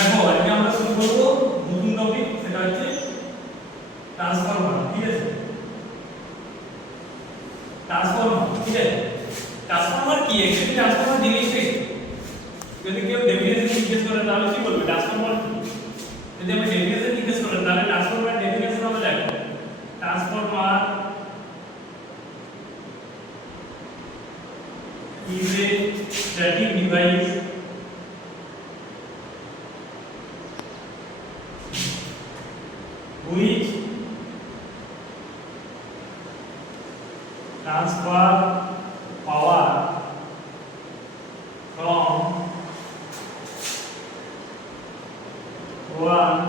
দেখো আজকে আমরা শুরু করব নতুন টপিক, সেটা হচ্ছে ট্রান্সফরমার। ঠিক আছে, ট্রান্সফরমার। ঠিক আছে, ট্রান্সফরমার কি? অ্যাকচুয়ালি ট্রান্সফরমার জিনিসটাই, যদি কেউ ডেফিনেশন জিজ্ঞেস করে তাহলে কি বলবে ট্রান্সফরমার কি? যদি আমি ডেফিনেশন জিজ্ঞেস করি তাহলে ট্রান্সফরমার ডেফিনেশন হবে, দেখো transformer is a static device which transfer power from one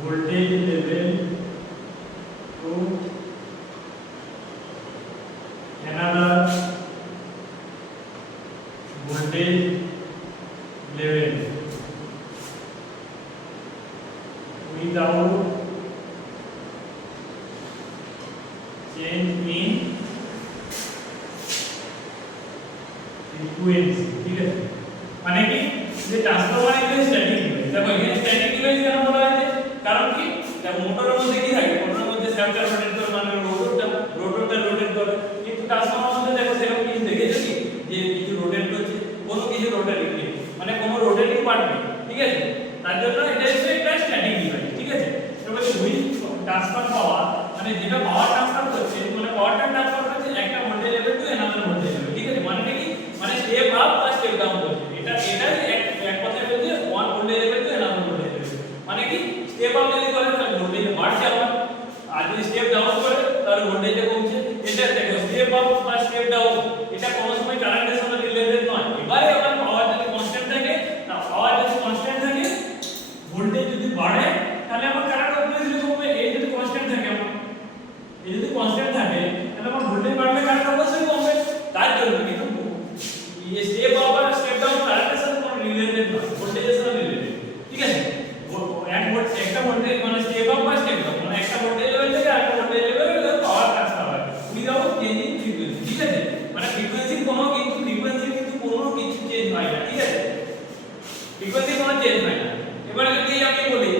voltage level to another voltage level without change in frequency। ঠিক আছে, মানে কি যে ট্রান্সফরমার একটা স্ট্যাটিক ডিভাইস। দেখো এখানে স্ট্যাটিক ডিভাইস কেন বলা হয়েছে? কারণ কি, দেখো মোটরের মধ্যে কি থাকে? মোটরের মধ্যে স্যাম্পটার রোটেট করে, মানে রোটরটা রোটেট করে। কিন্তু ট্রান্সফরমার মধ্যে দেখো সেরকম কিছু দেখেছো কি যে কিছু রোটেট করছে? কোনো কিছু রোটেটিং নেই, মানে কোনো রোটেটিং পার্ট নেই। ঠিক আছে, তার জন্য এটা হচ্ছে একটা স্ট্যাটিক ডিভাইস। ঠিক আছে, এবারে হুইচ ট্রান্সফার পাওয়ার, মানে যেটা পাওয়ার ট্রান্সফার করছে, মানে পাওয়ারটা ট্রান্সফার করছে একটা voltage level to another voltage level. ঠিক আছে, মানে কি, মানে স্টেপ আপ বা স্টেপ ডাউন করছে। এটাই এক কথায় বলতে one voltage level to another voltage level. মানে কি, স্টেপ আপ যদি করে তাহলে ভোল্টেজ বাড়ছে আবার, আর যদি স্টেপ ডাউন করে তাহলে ভোল্টেজটা কমছে। এটা দেখো স্টেপ আপ বা স্টেপ ডাউন, এটা কোনো সময় কারেন্টের সাথে রিলেটেড নয়। এবারে আমার পাওয়ার যদি কনস্ট্যান্ট থাকে, না পাওয়ার যদি কনস্ট্যান্ট থাকে, ভোল্টেজ যদি বাড়ে তাহলে আমার কারেন্ট অবভিয়াসলি কমবে। এই যদি কনস্ট্যান্ট থাকে, আমার এই যদি কনস্ট্যান্ট থাকে তাহলে আমার ভোল্টেজ বাড়লে কারেন্ট অবশ্যই কমবে। তার জন্য কিন্তু এই স্টেপ আপ আর স্টেপ ডাউন কারেন্টের সাথে কোনো রিলেটেড নয়, ভোল্টেজের সাথে রিলেটেড। ঠিক আছে, একটা ভোল্টেজ মানে স্টেপ আপ বা স্টেপ ডাউন, মানে একটা ভোল্টেজ লেভেল থেকে আরেকটা ভোল্টেজ লেভেলে পাওয়ার ট্রান্সফার হয় উইদাউট চেঞ্জিং ফ্রিকোয়েন্সি। ঠিক আছে, মানে ফ্রিকোয়েন্সির কোনো কিছু চেঞ্জ হয় না। ঠিক আছে, ফ্রিকোয়েন্সি কোনো চেঞ্জ হয় না। এবারে যদি আমি বলি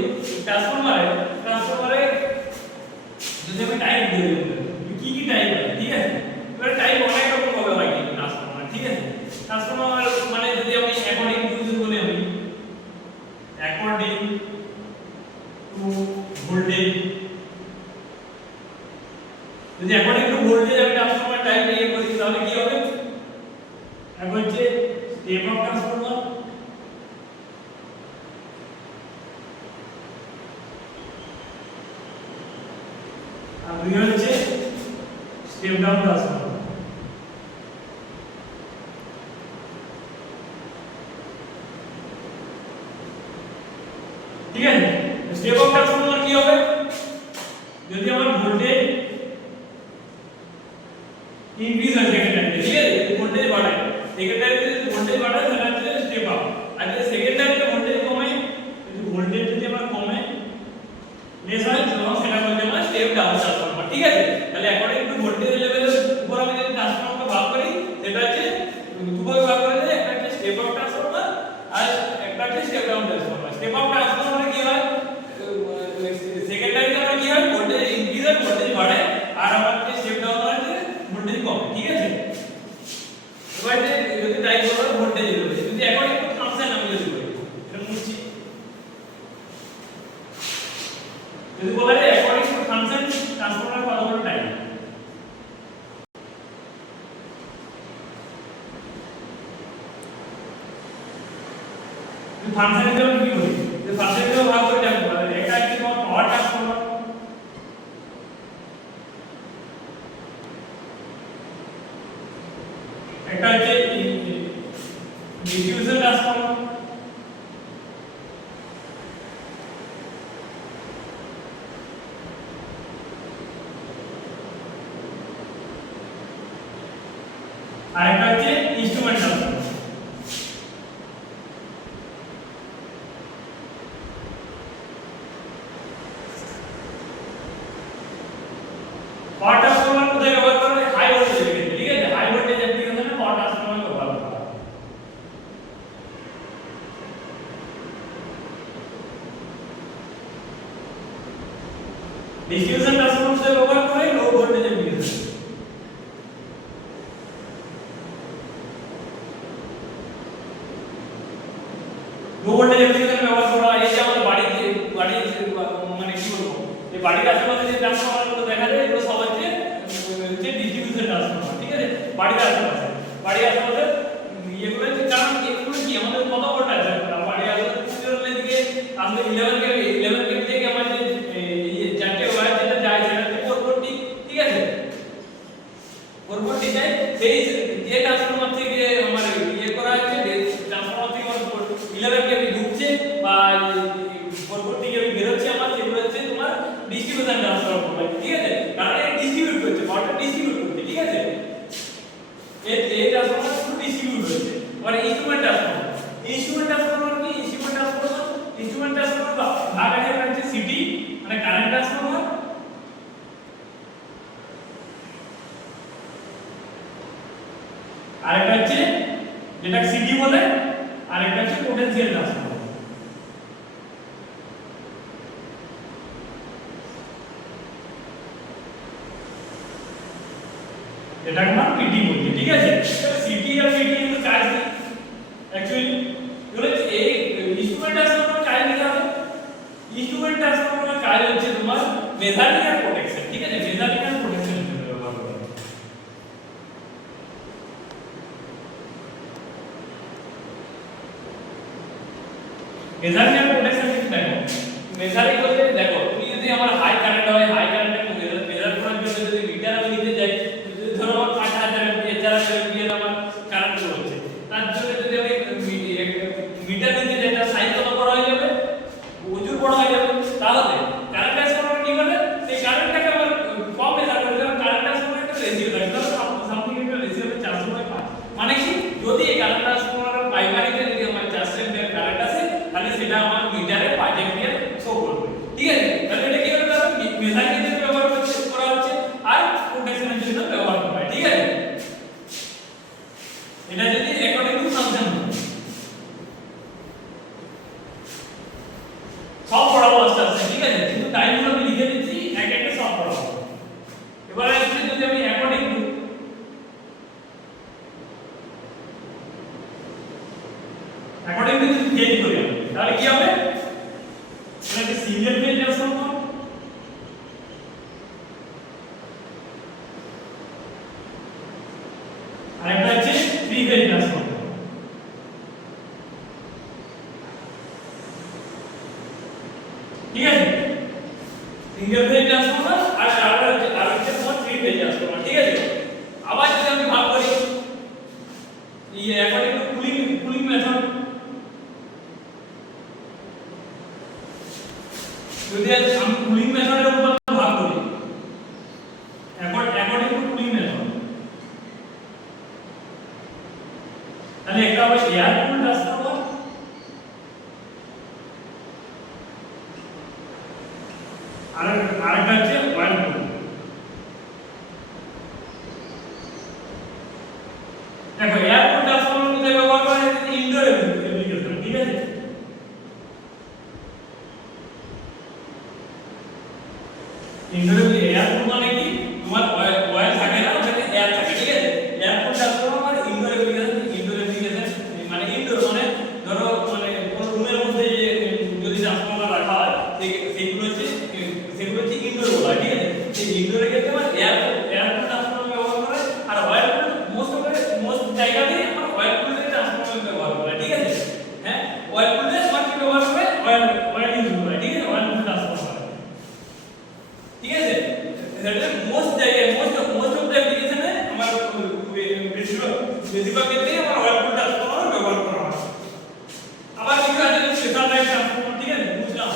ট্রান্সফরমারে যদি আমি টাইপ দিয়ে দিই, কি কি টাইপ হয়? ঠিক আছে, এবারে টাইপ অনেক রকম ভাবে হয় কিন্তু ট্রান্সফরমার। ঠিক আছে, ট্রান্সফরমার মানে যদি আমি অ্যাকর্ডিং টু যদি বলি, আমি অ্যাকর্ডিং টু ভোল্টেজ, যদি অ্যাকর্ডিং টু ভোল্টেজ আমি ট্রান্সফরমার টাইপ নিয়ে করি তাহলে কি হবে? এক হচ্ছে স্টেপ আপ ট্রান্সফরমার, আর দুই হচ্ছে স্টেপ ডাউন ট্রান্সফরমার। ঠিক আছে, স্টেপ আপ ট্রান্সফরমার কি হবে? যদি আমার ভোল্টেজ ইনক্রিজ হয় সেকেন্ড টাইমে, ঠিক আছে, ভোল্টেজ বাড়ায় সেকেন্ড টাইমে, যদি ভোল্টেজ বাড়ায় তাহলে হচ্ছে স্টেপ আপ। আর যদি সেকেন্ড টাইমে ভোল্টেজ কমে, যদি ভোল্টেজ যদি আমার কমে লেস হয় তখন সেটা বলতে আমরা স্টেপ ডাউন ট্রান্সফরমার। ঠিক আছে, তাহলে অ্যাকর্ডিং টু ভোল্টেজ লেভেলের উপর আমি যদি ট্রান্সফরমারকে ভাগ করি, সেটা হচ্ছে দুভাবে ভাগ করে দেয়, একটা হচ্ছে স্টেপ আপ ট্রান্সফরমার আর একটা হচ্ছে step down transformer. Step up ট্রান্সফরমারে কি হয়, সেকেন্ড টাইমে আমরা কি হয় ভোল্টেজ ইনক্রিজ হয়, ভোল্টেজ বাড়ে, আর আমার যে স্টেপ ডাউন হয় ভোল্টেজ কমে। ঠিক আছে, এবারে যদি টাইপ করব ভোল্টেজ লেভেল, যদি অ্যাকর্ডিং টু ফাংশন আমি যদি করি, এটা মুছছি, যদি বলা যায় অ্যাকর্ডিং টু ফাংশন ট্রান্সফরমার কতগুলো টাইপ? ফাংশন হিসেবে কি বলি, যে ফাংশন হিসেবে ভাগ করে দেখো, এটা হচ্ছে তোমার পাওয়ার ট্রান্সফরমার, একটা হচ্ছে ডিফিউশন ট্রান্সফরমার, আর একটা হচ্ছে ইনস্ট্রুমেন্ট ট্রান্সফরমার। পাওয়ার ট্রান্সফরমার কোথায় ব্যবহার করা হয়? হাই ভোল্টেজের ক্ষেত্রে। ঠিক আছে, হাই ভোল্টেজ অ্যাপ্লিকেশনে পাওয়ার ট্রান্সফরমার ব্যবহার করা হয়। ডিস্ট্রিবিউশন ট্রান্সফরমার ব্যবহার করে low voltage application. Low voltage application ব্যবহার করা এই যে আমাদের বাড়ি মানে কি বলবো এই বাড়ির আশেপাশে যে ট্রান্সফরমারগুলো দেখা যায় এগুলো সব হচ্ছে ডিস্ট্রিবিউশন ট্রান্সফরমার, ঠিক আছে? বাড়ির আশেপাশে এগুলো হচ্ছে কারণ এগুলো কি আমাদের কত ভোল্ট আছে বাড়ির আশেপাশে দিকে আমাদের 11 কেভি থেকে আমাদের এই চারটে ওয়্যার যেটা যায় সেটা 4 ভোল্ট, ঠিক আছে? 4 ভোল্ট যায় সেই যে ট্রান্সফরমার থেকে আমার করা হচ্ছে ট্রান্সফরমার থেকে 11 কেভি ঢুকছে বা 4 ভোল্ট থেকে বের হচ্ছে আমার সেগুলো হচ্ছে তোমার ডিস্ট্রিবিউশন ট্রান্সফরমার, ঠিক আছে? কারণ এটা ডিস্ট্রিবিউট করছে, পাওয়ারটা ডিস্ট্রিবিউট করছে, ঠিক আছে? এই ট্রান্সফরমার পুরো ডিস্ট্রিবিউট হচ্ছে। মানে ইনস্ট্রুমেন্ট ট্রান্সফরমার কি ইনস্ট্রুমেন্ট ট্রান্সফরমার ভাগ আছে একটা হচ্ছে সিটি মানে কারেন্ট ট্রান্সফরমার, আরেকটা হচ্ছে যেটা সিটি বলে, আরেকটা হচ্ছে পোটেনশিয়াল ট্রান্সফরমার। এটা আমরা পিটি বলছি, ঠিক আছে? সিটি আর পিটি এর কাজ কি অ্যাকচুয়ালি এগুলো এই ইনস্ট্রুমেন্ট ট্রান্সফরমার কাজ কি হবে? ইনস্ট্রুমেন্ট ট্রান্সফরমার কাজ হচ্ছে তোমার মেজারিং আর প্রোটেকশন, ঠিক আছে? মেজারিং আর প্রোটেকশন এর জন্য ব্যবহার করা হয়। মেজারিং আর প্রোটেকশন কি দেখো, মেজারিং বলতে দেখো তুমি যদি আমার হাই কারেন্ট হয়, হাই কারেন্টে মেজার করার জন্য যদি মিটার আমি নিতে যাই, ধরো 8000 এমপিএর 4000 এমপিএর আমার কারেন্ট হচ্ছে, তার জন্য যদি আমি মিটার নিতে যাই তার সাইজ কত বড় হয়ে যাবে, প্রচুর বড় হয়ে যাবে। তাহলে কারেন্ট ট্রান্সফরমার কি করে সেই কারেন্টটাকে আমার কম মেজার করে দেবে। কারেন্ট ট্রান্সফরমার একটা রেশিও থাকে, ধরো সামথিং একটা রেশিও হবে 4/5। মানে কি যদি এই কারেন্ট ট্রান্সফরমারের প্রাইমারিতে যদি আমার 400 এমপিয়ার কারেন্ট আসে তাহলে সেটা আমার মিটারে 5 এমপিয়ার শো করবে, ঠিক আছে? তাহলে এটা কি হবে, মেজারিং এর জন্য ব্যবহার করা হচ্ছে আর প্রোটেকশনের জন্য ব্যবহার করা হয়, ঠিক আছে? এটা যদি অ্যাকর্ডিং টু ফাংশন সব পড়াবো আস্তে আস্তে, ঠিক আছে? কিন্তু টাইমগুলো আমি লিখে দিচ্ছি, এক একটা সব পড়াবো। এবার অ্যাকচুয়ালি যদি আমি অ্যাকর্ডিং টু চেঞ্জ করি তাহলে কি হবে, এটা একটা সিঙ্গেল ফেজ ট্রান্সফরমার, আর একটা হচ্ছে 3 ফেজ ট্রান্সফরমার, ঠিক আছে? সিঙ্গেল ফেজ ট্রান্সফরমার আর আরেকটা তোমার 3 ফেজ ট্রান্সফরমার, ঠিক আছে? আবার যদি আমি ভাগ করি এই অ্যাকর্ডিং টু কুলিং মেথড, যদি আমি কুলিং মেথডের উপর ভাগ করি অ্যাকর্ডিং টু কুলিং মেথড, তাহলে একটা হবে এয়ার কুল ট্রান্সফরমার আর আরেকটা হচ্ছে ওয়াইল কুল। দেখো এয়ার কুল ট্রান্সফরমার কোথায় ব্যবহার করা হয়, ইনডোর অ্যাপ্লিকেশন, ঠিক আছে? ইনডোর এয়ার কুল মানে কি তোমার ওয়্যার থাকে না, ওখানে এয়ার থাকে, ঠিক আছে? এয়ার কুল ট্রান্সফরমার মানে ইনডোর অ্যাপ্লিকেশন মানে ইনডোর মানে ধরো মানে কোন রুমের মধ্যে যদি ট্রান্সফরমার রাখা হয় সেগুলো হচ্ছে ইনডোর বলা হয়, ঠিক আছে? সেই ইনডোরে ক্ষেত্রে আমার এয়ার কুল ট্রান্সফরমার ব্যবহার করে আর ওয়্যার কুল মোস্ট জায়গাতেই আমার ওয়্যার কুলের ট্রান্সফরমার ব্যবহার করে, ঠিক আছে? হ্যাঁ, ওয়্যার কুলে আমার কি ব্যবহার করে ওয়্যার ইউজ করে, ঠিক আছে? ওয়্যার কুল ট্রান্সফরমার, ঠিক আছে? এটা মোস্ট জায়গায় মোস্ট অফ দ্য অ্যাপ্লিকেশনে আমার বেশিরভাগ ক্ষেত্রেই আমার ওয়্যার কুল ট্রান্সফরমার ব্যবহার করা হয়। আবার কিছু আছে স্পেশাল টাইপ ট্রান্সফরমার, ঠিক আছে? বুঝলাম।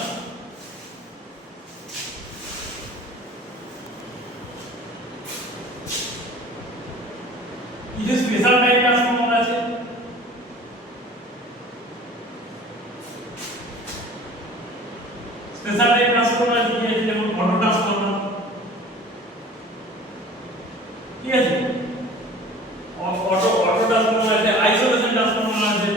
কিছু স্পেশাল টাইপ ট্রান্সফরমার আছে, স্পেশাল টাইপ ট্রান্সফরমার কি আছে, যেমন অটো ট্রান্সফরমার, ঠিক আছে? অটো ট্রান্সফরমার আছে, আইসোলেশন ট্রান্সফরমার আছে,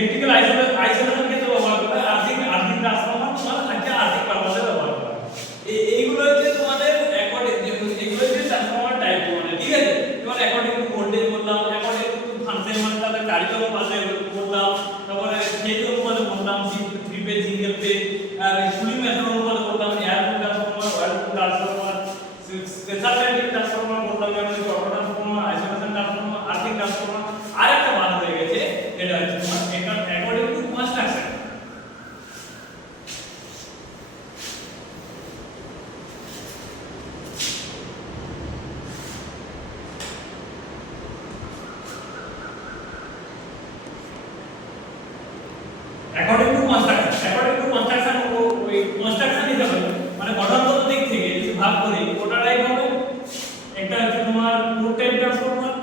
ইলেকট্রিক্যাল আইসোলেশন ক্ষেত্রে ব্যবহার করা হয়, আর্থিক ট্রান্সফরমার তোমার আছে আর্থিক পারপাসে ব্যবহার করা হয়। এইগুলো হচ্ছে তোমাদের অ্যাকর্ডিং, এগুলো হচ্ছে ট্রান্সফরমার টাইপ মানে, ঠিক আছে। যেমন অ্যাকর্ডিং টু ভোল্টেজ বললাম, অ্যাকর্ডিং টু ফাংশন মানে তাদের কার্যকর পাশে বললাম, তারপরে ফেজ অনুপাতে বললাম, থ্রি ফেজ সিঙ্গেল ফেজ, আর কুলিং মেথড অনুপাতে বললাম, এয়ার কুল ট্রান্সফরমার, অয়েল কুল ট্রান্সফরমার, স্পেশাল টাইপের ট্রান্সফরমার বললাম, যেমন অটো ট্রান্সফরমার, আইসোলেশন ট্রান্সফরমার, আর্থিক ট্রান্সফরমার। আরেকটা বাদ হয়ে গেছে, এটা হচ্ছে তোমার according to construction. According to construction ওই কনস্ট্রাকশন হিসাবে মানে গঠনগত দিক থেকে যদি ভাগ করি ওটা টাইপ হবে, একটা হচ্ছে তোমার লোড টাইপ ট্রান্সফরমার,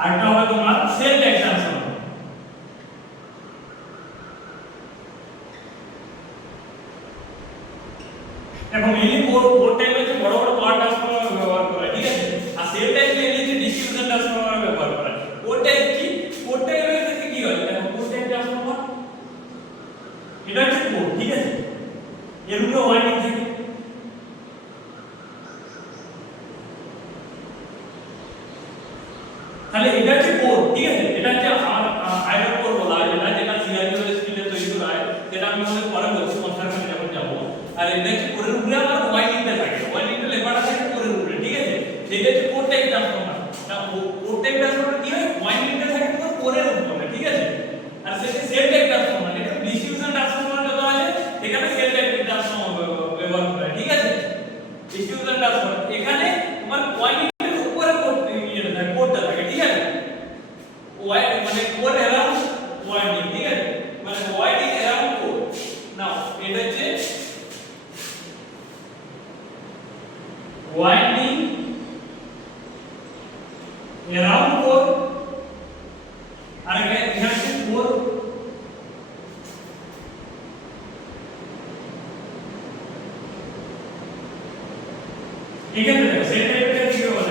আরেকটা হবে তোমার সেল টাইপ ট্রান্সফরমার। এখন মেইনলি লোড টাইপ হচ্ছে বড় বড় পাওয়ার ট্রান্সফরমার ব্যবহার করা হয়, ঠিক আছে। আর সেল টাইপ মেইনলি হচ্ছে ডিস্ট্রিবিউশন ট্রান্সফরমার ব্যবহার করা হয়। লোড টাইপ কি? লোড টাইপের ক্ষেত্রে কি হয়, দেখো লোড টাইপ ট্রান্সফরমার এটা হচ্ছে কোড, ঠিক আছে। এর উপরে ওয়াইন্ডিং থাকে, তাহলে এটা হচ্ছে কোড, ঠিক আছে। এটা হচ্ছে আমার আয়রন কোড বলা হয়, যেটা সিআইএল স্টিলের তৈরি করা হয়, যেটা আমি মনে পরে বলছি কনস্ট্রাকশনে যখন যাব। আর এটা হচ্ছে কোডের উপরে আমার ওয়াইন্ডিংটা থাকে, ওয়াইন্ডিংটা লেবারটা থাকে কোডের উপরে, ঠিক আছে। সেটা হচ্ছে কোড টাইপ ট্রান্সফরমার। না কোড টাইপ ট্রান্সফরমার কি হয়, ওয়াইন্ডিংটা থাকে তোমার কোডের উপরে, ঠিক আছে। আর সেটা সেল টাইপ ট্রান্সফরমার, এটা ডিস্ট্রিবিউশন ট্রান্সফরমার যত আছে এখানে সেল টাইপ ট্রান্সফরমার ব্যবহার করা হয়, ঠিক আছে। ডিস্ট্রিবিউশন ট্রান্সফরমার এখানে তোমার ওয়াইন্ডিংয়ের উপরে কোডটা থাকে, ঠিক আছে। মানে কোড অ্যারাউন্ড ওয়াইন্ডিং, ঠিক আছে, মানে ওয়াইন্ডিং অ্যারাউন্ড কোড। নাও এটা হচ্ছে ওয়াইন্ডিং অ্যারাউন্ড কোড, আর এখানে হচ্ছে কোড। এখানে দেখো সেল টাইপের কি হবে,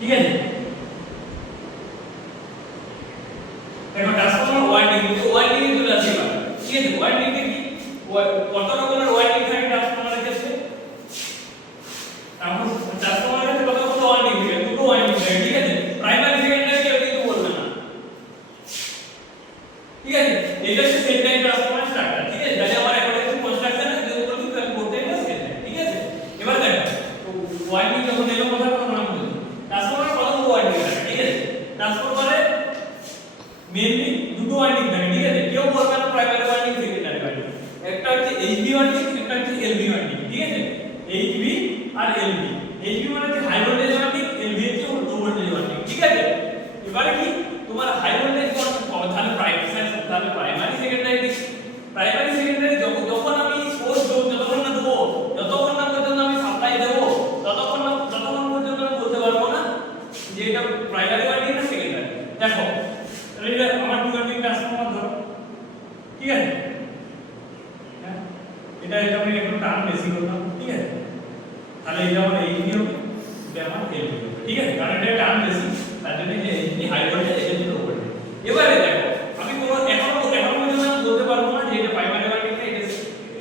ঠিক আছে। দেখো ট্রান্সফরমার ওয়াইন্ডিং, ওয়াইন্ডিং এর চলে আসি এবার, ঠিক আছে। ওয়াইন্ডিং কি কত রকমের ওয়াইন্ডিং থাকে ট্রান্সফরমারের ক্ষেত্রে, তারপর ট্রান্সফরমারের ক্ষেত্রে কত কত ওয়াইন্ডিং থাকে, দুটো ওয়াইন্ডিং থাকে, ঠিক আছে। প্রাইমারি সেকেন্ডারি কেউ কিন্তু বলবে না, ঠিক আছে। এটা হচ্ছে সেল টাইপ ট্রান্সফরমার স্ট্রাকচার, ঠিক আছে। তাহলে আমার একটা হচ্ছে কনস্ট্রাকশন যদি বলি তাহলে কোড টাইপ আছে, ঠিক আছে। এবার দেখো ওয়াইন্ডিং যখন এলো কথা বলবো না, বলি ট্রান্সফরমার কতগুলো ওয়াইন্ডিং থাকে, ঠিক আছে। ট্রান্সফরমারে মেইনলি দুটো ওয়াইন্ডিং থাকে, ঠিক আছে। কেউ বলবে না প্রাইমারি ওয়াইন্ডিং সেকেন্ডারি ওয়াইন্ডিং, একটা হচ্ছে এইচভি ওয়াইন্ডিং, একটা হচ্ছে এলভি ওয়াইন্ডিং, ঠিক আছে। এইচভি আর এলভি, এইচভি মানে হচ্ছে হাই ভোল্টেজ ওয়াইন্ডিং, এলভি হচ্ছে লো ভোল্টেজ ওয়াইন্ডিং, ঠিক আছে। এবারে কি তোমার হাই ভোল্টেজ তাহলে প্রাইমারি সেকেন্ডারি, প্রাইমারি সেকেন্ডারি যখন আমি সোর্স যতক্ষণ না দেবো, যতক্ষণ না পর্যন্ত আমি সাপ্লাই দেবো, ততক্ষণ পর্যন্ত আমি বলতে পারবো না যে এটা প্রাইমারি ওয়াইন্ডিং না সেকেন্ডারি। দেখো এটা আমার টু ওয়াইন্ডিং ট্রান্সফরমার ধরো, ঠিক আছে। এটা আমি একটু টান বেশি করলাম, ঠিক আছে। তাহলে এটা আমার এইচভি হবে, এটা আমার এলভি হবে, ঠিক আছে। কারণ এটা টান বেশি, তার জন্য যে এইচভি হাই ভোল্টেজ, এটা হচ্ছে লো ভোল্টেজ। এবারে দেখো আমি কোনো এখন পর্যন্ত বলতে পারবো না যে এটা প্রাইমারি ওয়াইন্ডিং না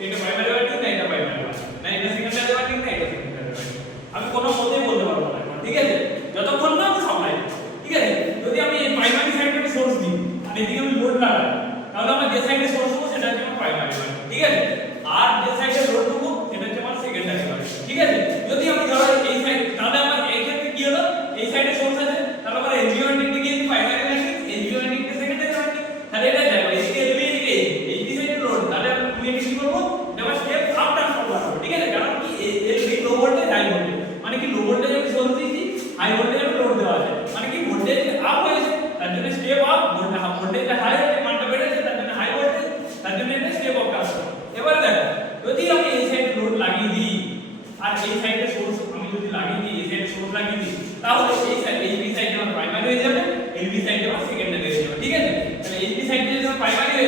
এটা প্রাইমারি ওয়াইন্ডিং না এটা প্রাইমারি ওয়াইন্ডিং না এটা সেকেন্ডারি ওয়াইন্ডিং না এটা সেকেন্ডারি ওয়াইন্ডিং, আমি কোনো মতেই বলতে পারবো না এখন, ঠিক আছে। যতক্ষণ না আমি সাপ্লাই, ঠিক আছে। যদি আমি এই প্রাইমারি সাইডে সোর্স দিই আর এদিকে আমি লোড লাগাই, তাহলে আমার যে সাইডে সোর্স দেবো সেটা হচ্ছে আমার প্রাইমারি ওয়াইন্ডিং, ঠিক আছে। আর যে সাইডে লোড দেবো সেটা হচ্ছে আমার সেকেন্ডারি ওয়াইন্ডিং, ঠিক আছে। যদি আমি ধরো এই সাইড, তাহলে আমার এই ক্ষেত্রে কি হলো, এই সাইডে সোর্স আছে, তাহলে আমার এলভি ওয়াইন্ডিং দিকে প্রাইমারি ওয়াইন্ডিং, এলভি ওয়াইন্ডিং কে সেকেন্ডারি ওয়াইন্ডিং। তাহলে এটা দেখো এদিকে এলভি, এদিকে এইচভি সাইডে লোড, তাহলে আমি এটা কি করব, এটা আমার স্টেপ আপ ট্রান্সফরমার হবে, ঠিক আছে। কারণ কি LV low voltage high voltage, মানে কি লো ভোল্টেজ আমি সোর্স দিয়েছি, হাই ভোল্টেজ আমি লোড দেওয়া আছে, মানে কি ভোল্টেজ আপ হয়েছে, তার জন্য স্টেপ আপ, ভোল্টেজটা হাই হয়েছে, মানটা বেড়েছে, তার জন্য হাই ভোল্টেজ, তার জন্য এটা স্টেপ আপ ট্রান্সফরমার। এবার দেখো যদি আমি এই সাইডে লোড লাগিয়ে দিই আর এই সাইডে সোর্স আমি যদি লাগিয়ে দিই, এই সাইডে সোর্স লাগিয়ে দিই, তাহলে এই সাইড এইচভি সাইডে আমার প্রাইমারি হয়ে যাবে, এলভি সাইডে আমার সেকেন্ডারি হয়ে যাবে, ঠিক আছে। তাহলে এইচভি সাইডে যদি আমার প্রাইমারি হয়ে